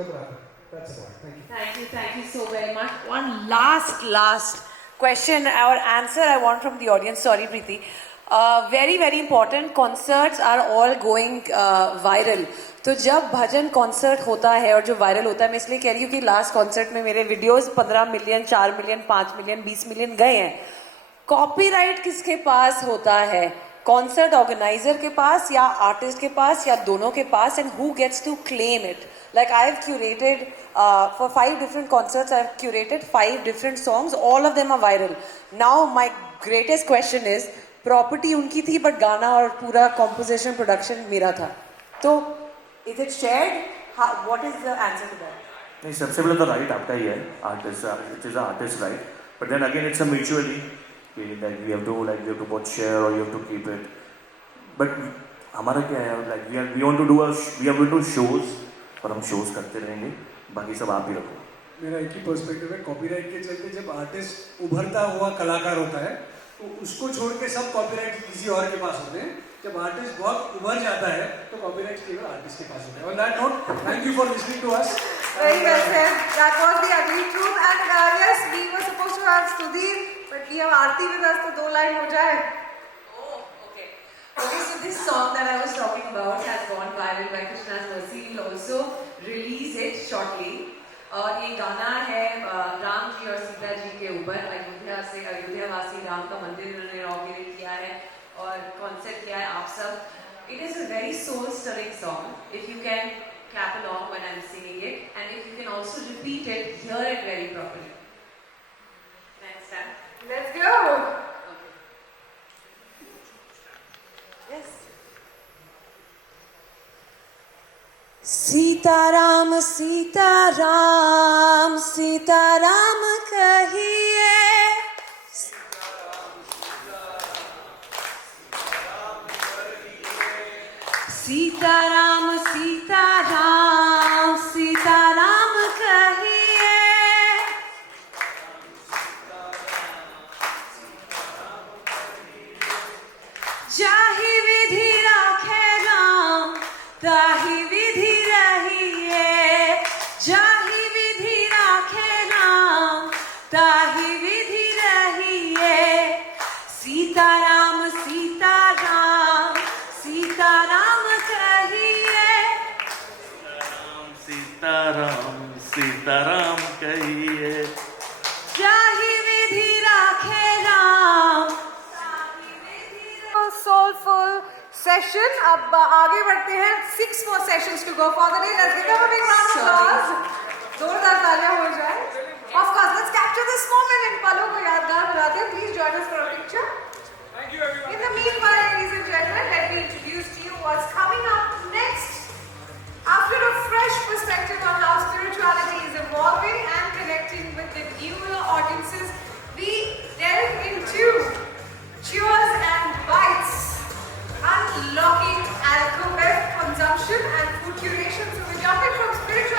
That's about it. Thank you. Thank you so very much. One last question or answer I want from the audience. Sorry, Pritie. Very important. Concerts are all going viral. तो जब भजन concert होता है और जो viral होता है, मैं इसलिए कह रही हूँ कि लास्ट कॉन्सर्ट में मेरे videos 15 million, 4 million, 5 million, 20 million गए हैं. कॉपीराइट किसके पास होता है? कॉन्सर्ट ऑर्गेनाइजर के पास या आर्टिस्ट के पास या दोनों के पास? And who gets to claim it? Like I have curated for 5 different concerts. I have curated 5 different songs. All of them are viral. Now my greatest question is, property उनकी थी but गाना और पूरा composition production मेरा था. तो is it shared? What is the answer to that? नहीं, सबसे पहले तो राइट आपका ही है, artist, it is artist right. But then again it's a mutually, like we have to both share और you have to keep it. But हमारा क्या है, like we want to do shows और हम शोज करते रहेंगे, बाकी सब आप ही रखो. मेरा एक ही पर्सपेक्टिव है, कॉपीराइट के चलते जब आर्टिस्ट उभरता हुआ कलाकार होता है तो उसको छोड़ के सब कॉपीराइट किसी और के पास होते हैं. जब आर्टिस्ट बहुत उभर जाता है तो कॉपीराइट केवल आर्टिस्ट के पास होता है. On that note, thank you for listening to us. Very well said. That was the ugly truth. And yes, we were supposed to have Sudhir, but we have Aarti with us, so 2 line ho jaye. Okay, so this song that I was talking about has gone viral by Krishna's Mercy. We'll also release it shortly. और ये गाना है राम जी और सीता जी के ऊपर. अयोध्यावासी राम का मंदिर इन्होंने इनॉग्रेट किया है और कॉन्सेप्ट किया है आप सब. It is a very soul-stirring song. If you can clap along when I'm singing it, and if you can also repeat it, hear it very properly. Next time. Let's go. Yes. Sitaram Sitaram Sitaram कहिए. सीताराम सीताराम सीताराम कहिए. जाहि विधि राखे राम ताहि विधि रहिए. जाहि विधि राखे राम ताहि विधि रहिए. सीताराम सीताराम सीताराम कहिए. सीताराम सीताराम कहिए. जाहि विधि राखे राम. Soulful session. अब आगे बढ़ते हैं. 6 more sessions to go for the day. Let's give them a big round of applause. जोरदार तालियां हो जाए. Of course, let's capture this moment in पलों को यादगार बनाते हैं. Please join us for a picture. Thank you everyone. In the meanwhile, ladies and gentlemen, let me introduce to you what's coming up next. After a fresh perspective on how spirituality is evolving and connecting with the newer audiences, we delve into cheers and bites, unlocking alcohol consumption and food curation. So we're jumping from spiritual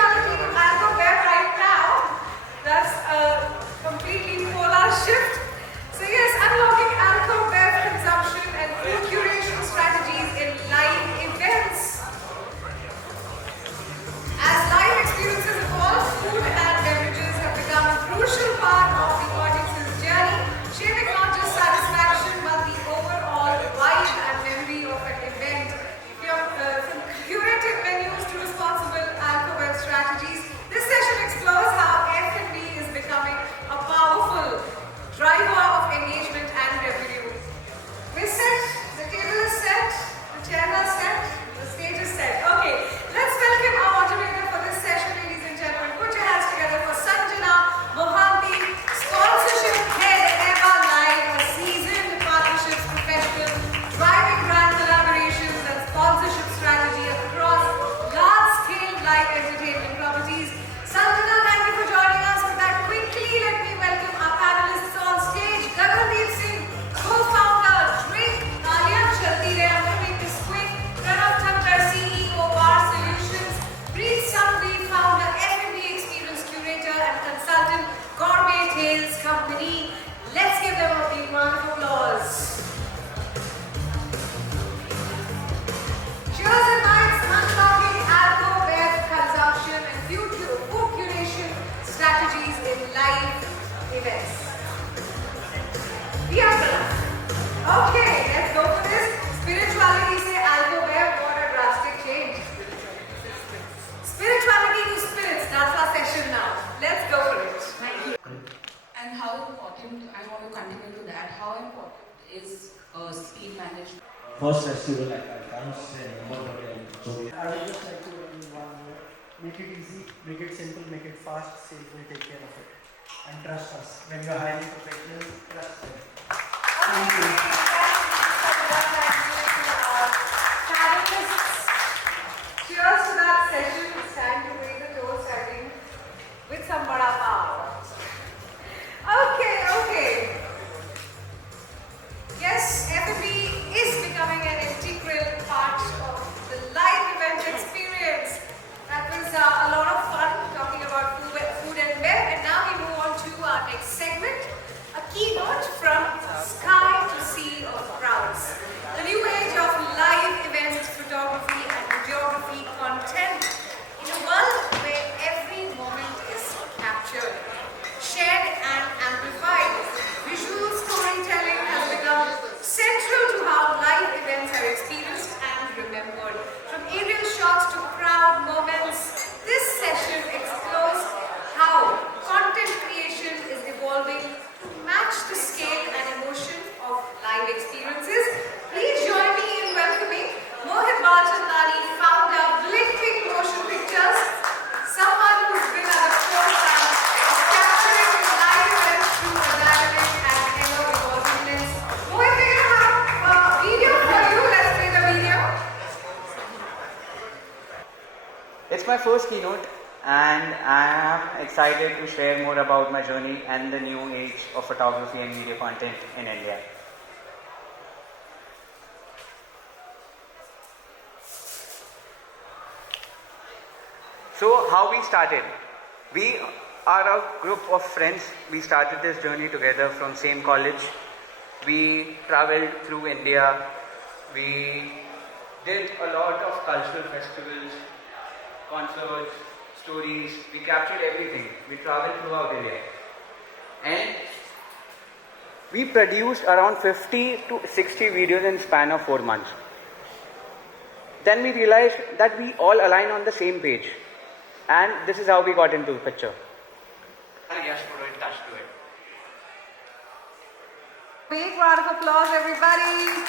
events. We are done. Okay, let's go for this. Spirituality se alphabet, what a drastic change. Spirituality to spirits, that's our session now. Let's go for it. Thank you. And how important, I want to continue to that, how important is speed management? First festival, I can't say number, but so I would just like to in one word, make it easy, make it simple, make it fast, sales will take care of it. And trust us. When you're hiring professionals, trust them. Thank you. Cheers to that session. Stand to raise the toast, I think, with some bada pav. Okay. Yes, F&B is becoming an integral part of the live event experience. That was a lot of fun talking about food and bev, and now we move on to our next segment, a keynote from sky to sea of crowds. The new age of live events, photography and videography content in a world where every moment is captured, shared and amplified. Visual storytelling has become central to how live events are experienced and remembered. From aerial shots to crowd moments, this session explores how content creation is evolving to match the scale and emotion of live experiences. Please join me in welcoming Mohit Balchandani, founder Blinking Motion Pictures, someone who's been at the forefront of capturing live events through a dynamic and ever-evolving lens. Mohit, we're going to have a video for you. Let's play the video. It's my first keynote, and I am excited to share more about my journey and the new age of photography and video content in India. So, how we started? We are a group of friends. We started this journey together from same college. We traveled through India. We did a lot of cultural festivals, concerts, stories. We captured everything. We traveled throughout India. And we produced around 50 to 60 videos in span of 4 months. Then we realized that we all align on the same page. And this is how we got into the picture. Yes, put it, touch to it. Big round of applause, everybody.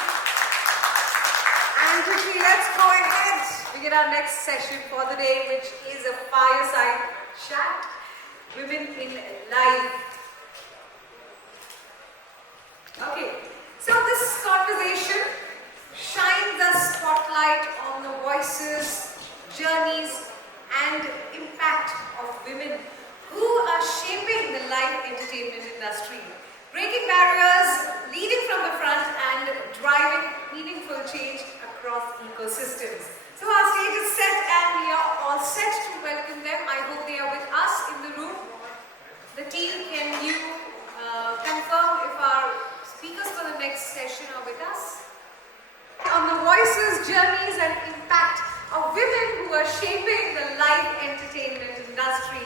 And quickly, let's go ahead. We get our next session for the day, which is a fireside chat. Women in life. Okay, so this conversation shines a spotlight on the voices, journeys, and impact of women who are shaping the live entertainment industry, breaking barriers, leading from the front, and driving meaningful change across ecosystems. So our stage is set and we are all set to welcome them. I hope they are with us in the room. The team, can you confirm if our speakers for the next session are with us? On the voices, journeys, and impact of women who are shaping the live entertainment industry,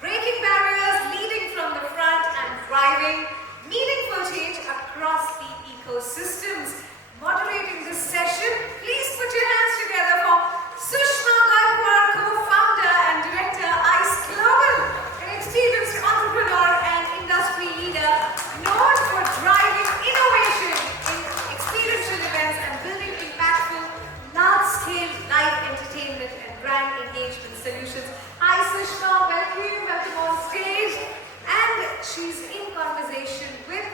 breaking barriers, leading from the front, and driving meaningful change across the ecosystems. Moderating this session, please put your hands together for Sushma Gaikwad, co-founder and director, ICE Global, an experienced entrepreneur and industry leader known for driving innovation in experiential events and building impactful, large-scale live entertainment and brand engagement solutions. Hi Sushma, welcome on stage. And she's in conversation with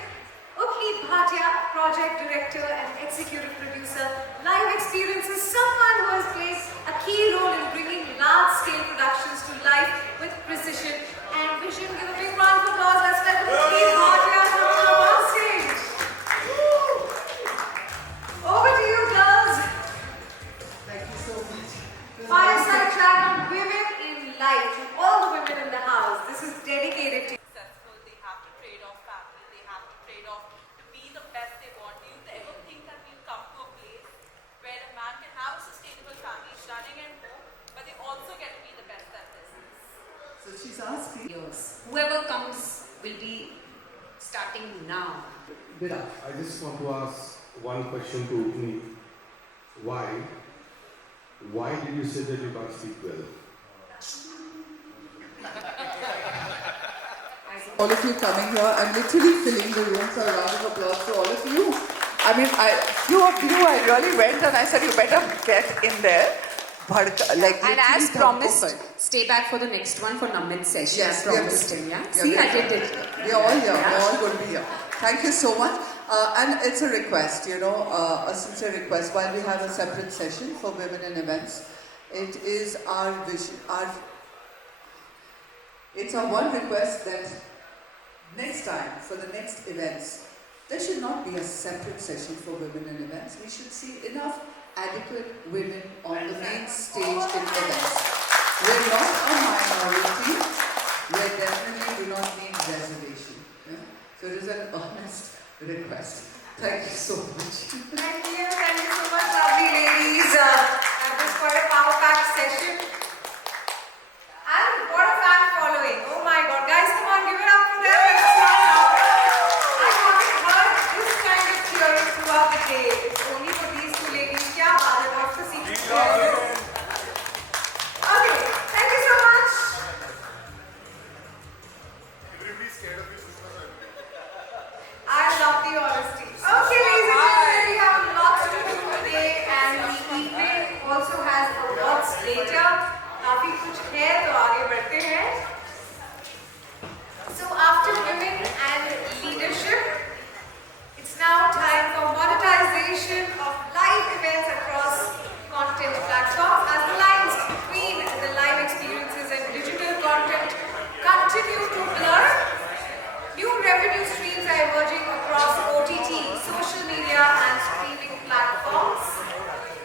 Upli Bhatia, project director and executive producer, Live Experiences, someone who has played a key role in bringing large-scale productions to life with precision and vision. Give a big round of applause. Let's welcome Upli Bhatia on stage. Over to you, girls. Thank you so much. Fireside chat on women in life. To all the women in the house, this is dedicated to successful, they have to trade off family, they have to trade off to be the best they want. Do you ever think that we'll come to a place where a man can have a sustainable family, running at home, but they also get to be the best at business? So she's asking. Years. Whoever comes will be starting now. I just want to ask one question to me. Why? Why did you say that you can't speak well? All of you coming here, I'm literally filling the room, so a round of applause to all of you. I mean, few of you, I really went and I said, you better get in there. Like, And as promised, stay back for the next one for Namit's session. Yes, I promised him, yeah? See, I did it. We're all here. We're all going to be here. Thank you so much. And it's a request, a sincere request. While we have a separate session for women in events, it is our vision, it's our one request that next time, for the next events, there should not be a separate session for women in events. We should see enough adequate women on the main stage in events. We're not a minority. We definitely do not need reservation. Yeah? So it is an honest request. Thank you so much. Thank you so much, lovely ladies. That was quite a power-packed session. And what a fan following. Oh my God. Guys, come on, give it up for them. Let's start now. I haven't heard this kind of cheering throughout the day. It's only for these two ladies. Kya baat hai? What's the secret? Okay, thank you so much. Everybody's scared of you, sister. I love the honesty. Okay, ladies and gentlemen, we have lots to do today, and the evening also has awards later. काफी कुछ है तो आगे बढ़ते हैं. So after women and leadership, it's now time for monetization of live events across content platforms. As the lines between the live experiences and digital content continue to blur, new revenue streams are emerging across OTT, social media and streaming platforms.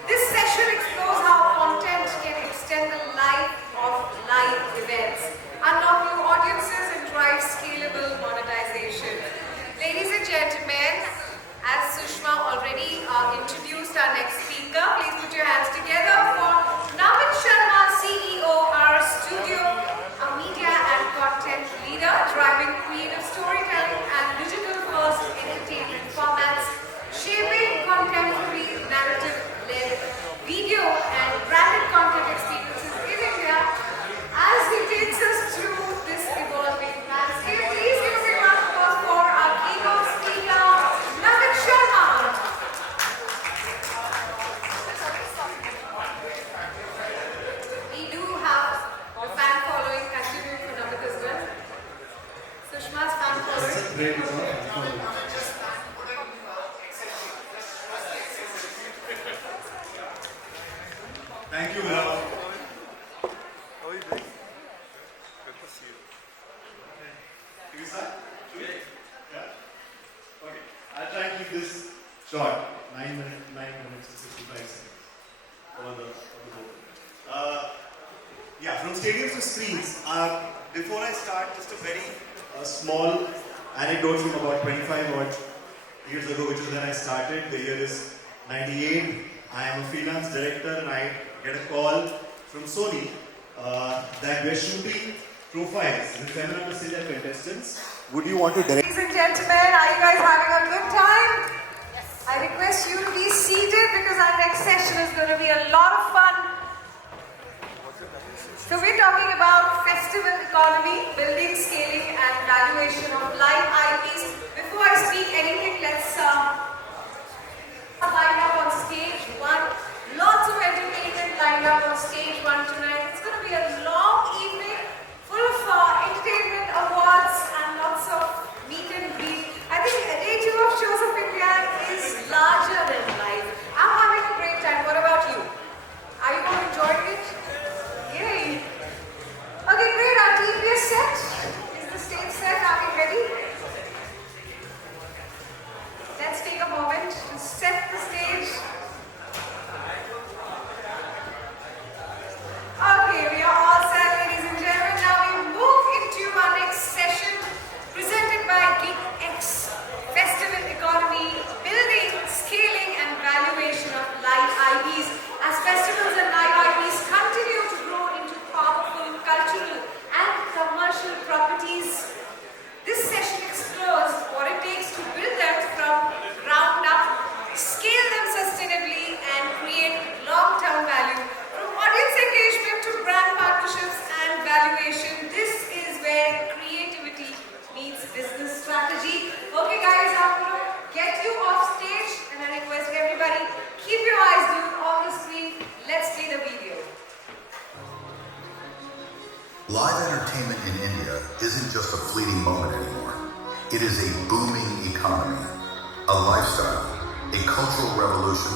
This session explores how content can extend the life of live events, unlock new audiences and drive scalable monetization. Ladies and gentlemen, as Sushma already introduced our next speaker, please put your hands together for Namit Sharma, CEO, our studio, a media and content leader, driving creative storytelling and digital-first entertainment formats, shaping contemporary narrative-led video and branded content experiences in India. As he takes us through this evolving landscape, please give a big round of applause for our keynote speaker, Namit Sharma. We do have a fan following continuing for Namit as well. Sushma's fan following. Thank you, Mira. How are you doing? Good to see you. Okay. Can we start? Yeah? Okay. I'll try and keep this short. 9 minutes and 65 seconds. For the board. Yeah, from stadiums to screens. Before I start, just a very small anecdote from about 25 odd years ago, which is when I started. The year is 98. I am a freelance director and I get a call from Sony that we're shooting profiles with feminine Australia contestants. Would you want to direct? Ladies and gentlemen, are you guys having a good time? Yes. I request you to be seated because our next session is going to be a lot of fun. So we're talking about festival economy, building, scaling and valuation of live IPs. Before I speak anything, let's line up on stage one. Lots of entertainment lined up on stage one tonight. It's going to be a long evening full of entertainment, awards and lots of meet and greet. I think day 2 of Shows of India is larger than life. I'm having a great time. What about you? Are you all enjoying it? Yay! Okay, great. Our team is set. Is the stage set? Are we ready? Let's take a moment to set the stage. Live entertainment in India isn't just a fleeting moment anymore. It is a booming economy, a lifestyle, a cultural revolution.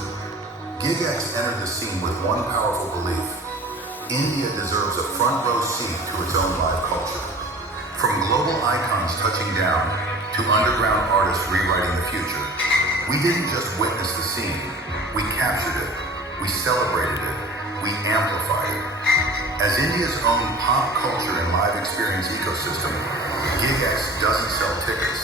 GigX entered the scene with one powerful belief. India deserves a front row seat to its own live culture. From global icons touching down to underground artists rewriting the future, we didn't just witness the scene, we captured it, we celebrated it, we amplified it. As India's own pop culture and live experience ecosystem, GigX doesn't sell tickets.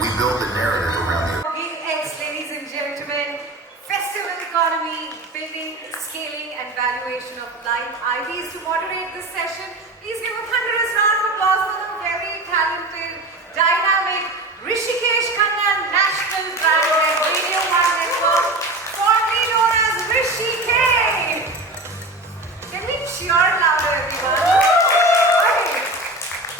We build the narrative around it. GigX, ladies and gentlemen, festival economy, building, scaling, and valuation of live IDs. To moderate this session, please give a thunderous round of applause for the very talented, dynamic Rishikesh Khanna, National Brand and Radio 1 Network, formerly known as Rishi K. Can we cheer louder, everyone? Okay.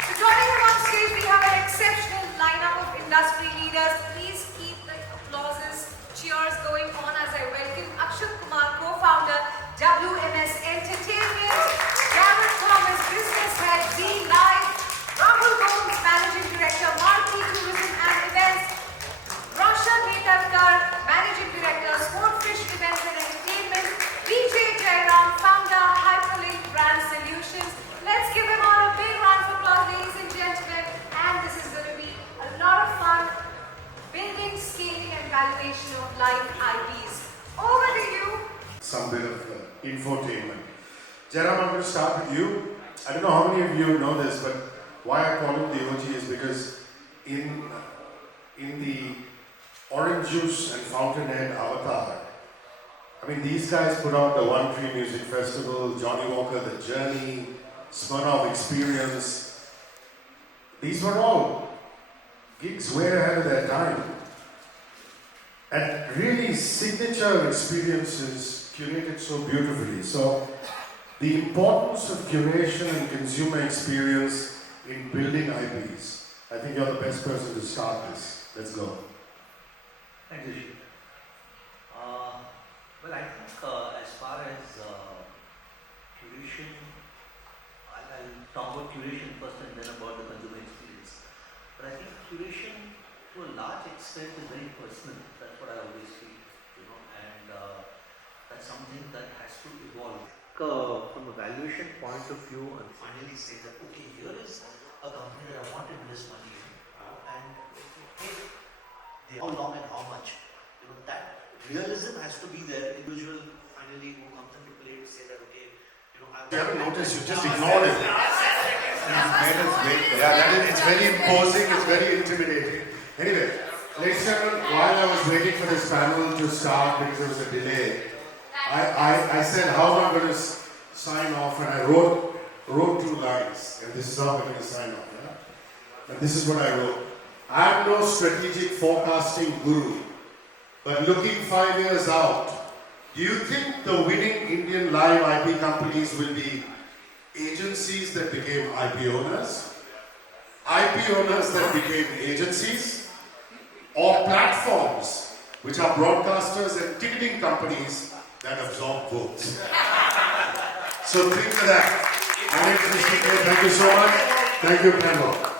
So joining him on stage, we have an exceptional lineup of industry leaders. Please keep the applauses, cheers going on as I welcome Akshat Kumar, co-founder, WMS Entertainment, Gavin Thomas, business head, Z Live, Rahul Gomes, managing director, Marquee Tourism and Events, Roshan Netatkar, managing director, Sportfish Events and Entertainment, Vijay Jairam, founder, Hyperlink Brand Solutions. Let's give him all a big round of applause, ladies and gentlemen. And this is going to be a lot of fun, building, scaling and valuation of live IPs. Over to you. Some bit of infotainment. Jairam, I'm going to start with you. I don't know how many of you know this, but why I call him the OG is because in the Orange Juice and Fountainhead Avatar, I mean, these guys put out the One Tree Music Festival, Johnny Walker, The Journey, Smirnoff Experience. These were all gigs way ahead of their time. And really signature experiences curated so beautifully. So the importance of curation and consumer experience in building IPs. I think you're the best person to start this. Let's go. Thank you, Shiv. Well, I think as far as curation, I'll talk about curation first and then about the consumer experience. But I think curation, to a large extent, is very personal. That's what I always feel, and that's something that has to evolve. From a valuation point of view, and finally say that, okay, here is a company that I want to invest money in, and hey, how long and how much. That realism has to be there. Individual finally who comes into play to say that, okay, You haven't noticed, you just ignored it. Yeah, it's very imposing, it's very intimidating. Anyway, ladies and gentlemen, while I was waiting for this panel to start because there was a delay, I said how am I going to sign off, and I wrote 2 lines, and this is how I'm going to sign off. Yeah? And this is what I wrote. I am no strategic forecasting guru, but looking 5 years out, do you think the winning Indian live IP companies will be agencies that became IP owners that became agencies, or platforms which are broadcasters and ticketing companies that absorb both? So think of that. My name is Mr. K. Thank you so much. Thank you, panel.